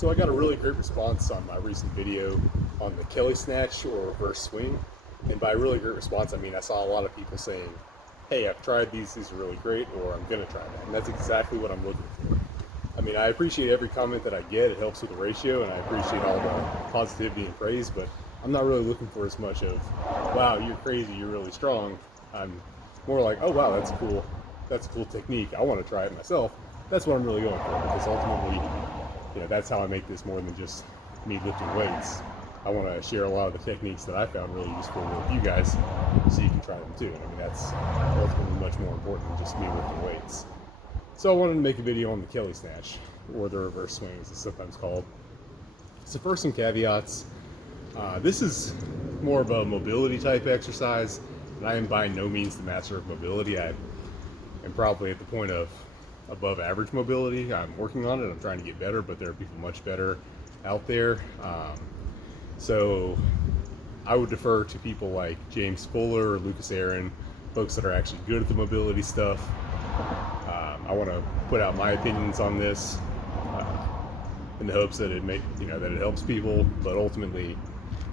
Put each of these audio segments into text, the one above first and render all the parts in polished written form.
So I got a really great response on my recent video on the Kelly Snatch or reverse swing. And by really great response, I mean I saw a lot of people saying, hey, I've tried these are really great, or I'm going to try that. And that's exactly what I'm looking for. I mean, I appreciate every comment that I get. It helps with the ratio, and I appreciate all the positivity and praise, but I'm not really looking for as much of, wow, you're crazy, you're really strong. I'm more like, oh, wow, that's a cool technique. I want to try it myself. That's what I'm really going for, because ultimately, that's how I make this more than just me lifting weights. I want to share a lot of the techniques that I found really useful with you guys, so you can try them too. And I mean, that's ultimately much more important than just me lifting weights. So I wanted to make a video on the Kelly Snatch, or the reverse swing as it's sometimes called. So first, some caveats. This is more of a mobility type exercise, and I am by no means the master of mobility. I am probably at the point of above average mobility. I'm working on it. I'm trying to get better, but there are people much better out there. So I would defer to people like James Fuller or Lucas Aaron, folks that are actually good at the mobility stuff. I want to put out my opinions on this in the hopes that that it helps people, but ultimately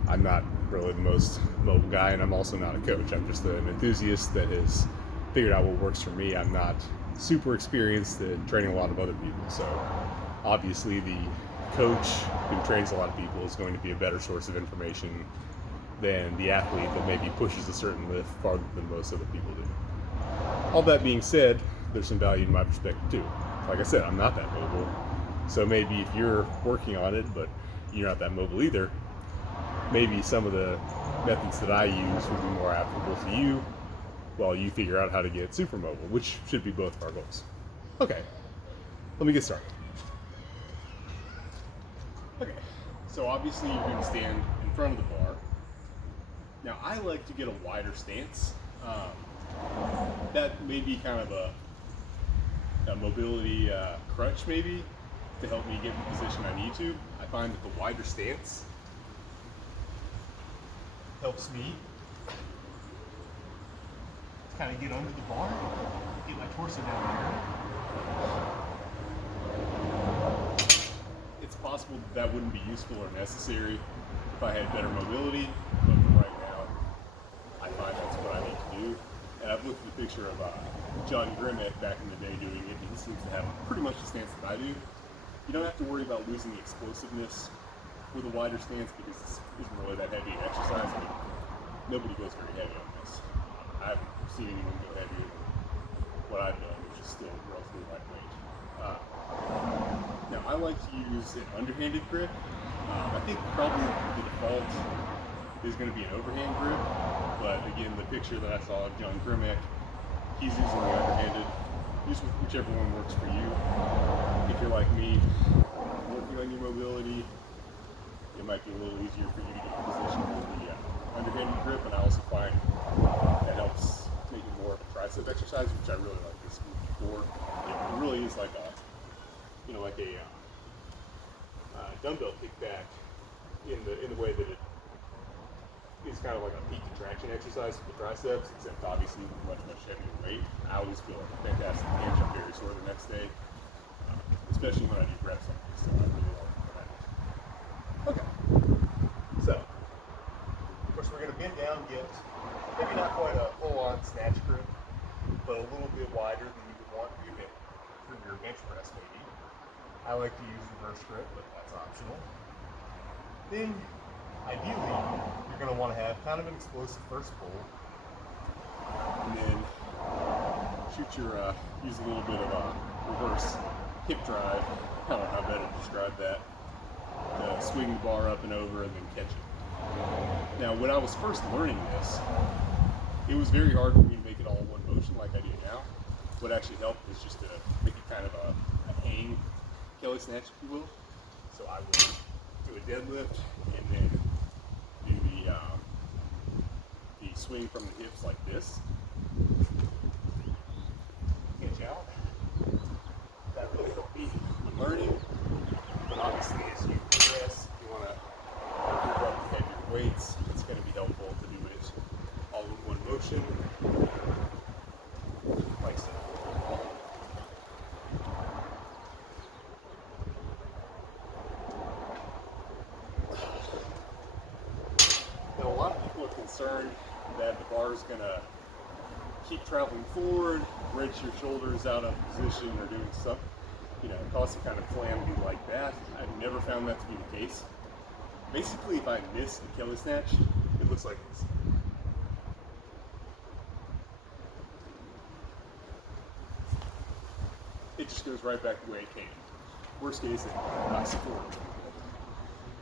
I'm not really the most mobile guy, and I'm also not a coach. I'm just an enthusiast that has figured out what works for me. I'm not super experienced in training a lot of other people, so obviously the coach who trains a lot of people is going to be a better source of information than the athlete that maybe pushes a certain lift farther than most other people do. All that being said, there's some value in my perspective too. Like I said, I'm not that mobile, so maybe if you're working on it but you're not that mobile either, maybe some of the methods that I use would be more applicable to you while you figure out how to get super mobile, which should be both of our goals. Okay, let me get started. Okay, so obviously you're going to stand in front of the bar. Now I like to get a wider stance. That may be kind of a mobility crutch maybe to help me get in the position I need to. I find that the wider stance helps me kind of get under the bar, get my torso down here. It's possible that wouldn't be useful or necessary if I had better mobility, but for right now, I find that's what I need to do. And I've looked at the picture of John Grimmett back in the day doing it, and he seems to have pretty much the stance that I do. You don't have to worry about losing the explosiveness with a wider stance because this isn't really that heavy an exercise. I mean, nobody goes very heavy on this. I haven't seen anyone go heavier than what I've done, which is still relatively lightweight. Now, I like to use an underhanded grip. I think probably the default is going to be an overhand grip, but again, the picture that I saw of John Grimmett, he's using the underhanded. Use whichever one works for you. If you're like me, working on your mobility, it might be a little easier for you to get in position with the underhanded grip, and I also find that helps make it more of a tricep exercise, which I really like this move for. It really is like a dumbbell kickback in the way that it is kind of like a peak contraction exercise for the triceps, except obviously with much heavier weight. I always feel like a fantastic hinge. I'm very sore the next day, especially when I do reps like this. So I really like that. Okay, so of course we're going to bend down, get maybe not quite a full-on snatch grip, but a little bit wider than you would want for your bench press maybe. I like to use reverse grip, but that's optional. Then, ideally, you're going to want to have kind of an explosive first pull, and then use a little bit of a reverse hip drive. I don't know how better to describe that. Swing the bar up and over and then catch it. Now, when I was first learning this, it was very hard for me to make it all in one motion like I do now. What actually helped was just to make it kind of a hang Kelly Snatch, if you will. So I would do a deadlift and then do the swing from the hips like this. Catch out. That really helped me with learning. But obviously, as you progress, you want to move up to heavier weights. It's going to be helpful to do it all in one motion, like so. concerned that the bar is going to keep traveling forward, wrench your shoulders out of position, or doing something, cause some kind of calamity like that. I've never found that to be the case. Basically, if I miss the Kelly snatch, it looks like this. It just goes right back the way it came. Worst case, it knocks it forward.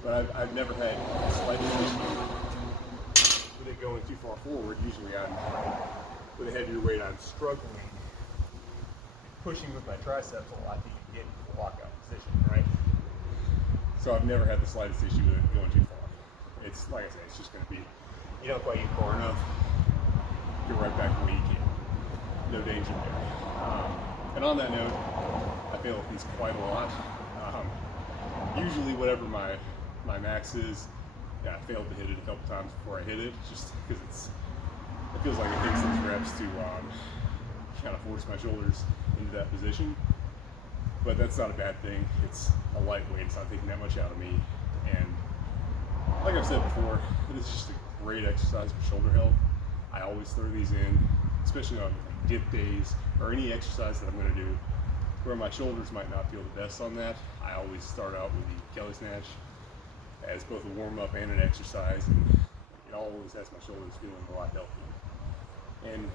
But I've never had the slightest issue with it going too far forward. Usually with a heavier weight, I'm struggling, pushing with my triceps a lot to get into the lockout position, right? So I've never had the slightest issue with it going too far. It's, like I said, it's just going to be, you don't quite get far enough, go right back the way you can. No danger there. And on that note, I fail at these quite a lot. Usually whatever my max is, I failed to hit it a couple times before I hit it, just because it feels like it takes those reps to kind of force my shoulders into that position. But that's not a bad thing. It's a lightweight, it's not taking that much out of me. And like I've said before, it is just a great exercise for shoulder health. I always throw these in, especially on dip days or any exercise that I'm going to do where my shoulders might not feel the best on that. I always start out with the Kelly snatch as both a warm-up and an exercise, and it always has my shoulders feeling a lot healthier. And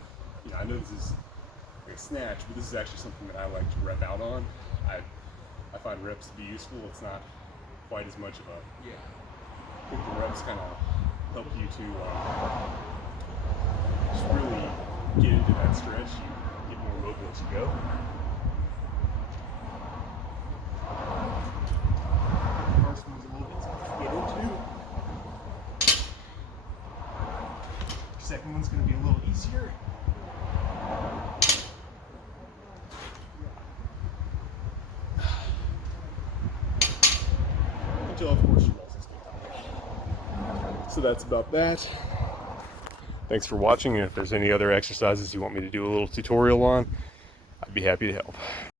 I know this is like a snatch, but this is actually something that I like to rep out on. I find reps to be useful. It's not quite as much of a, I think the reps kind of help you to just really get into that stretch. You get more mobile as you go. First one's a little bit tough to get into. Second one's going to be a little easier. Until, of course, you also stay. So that's about that. Thanks for watching, and if there's any other exercises you want me to do a little tutorial on, I'd be happy to help.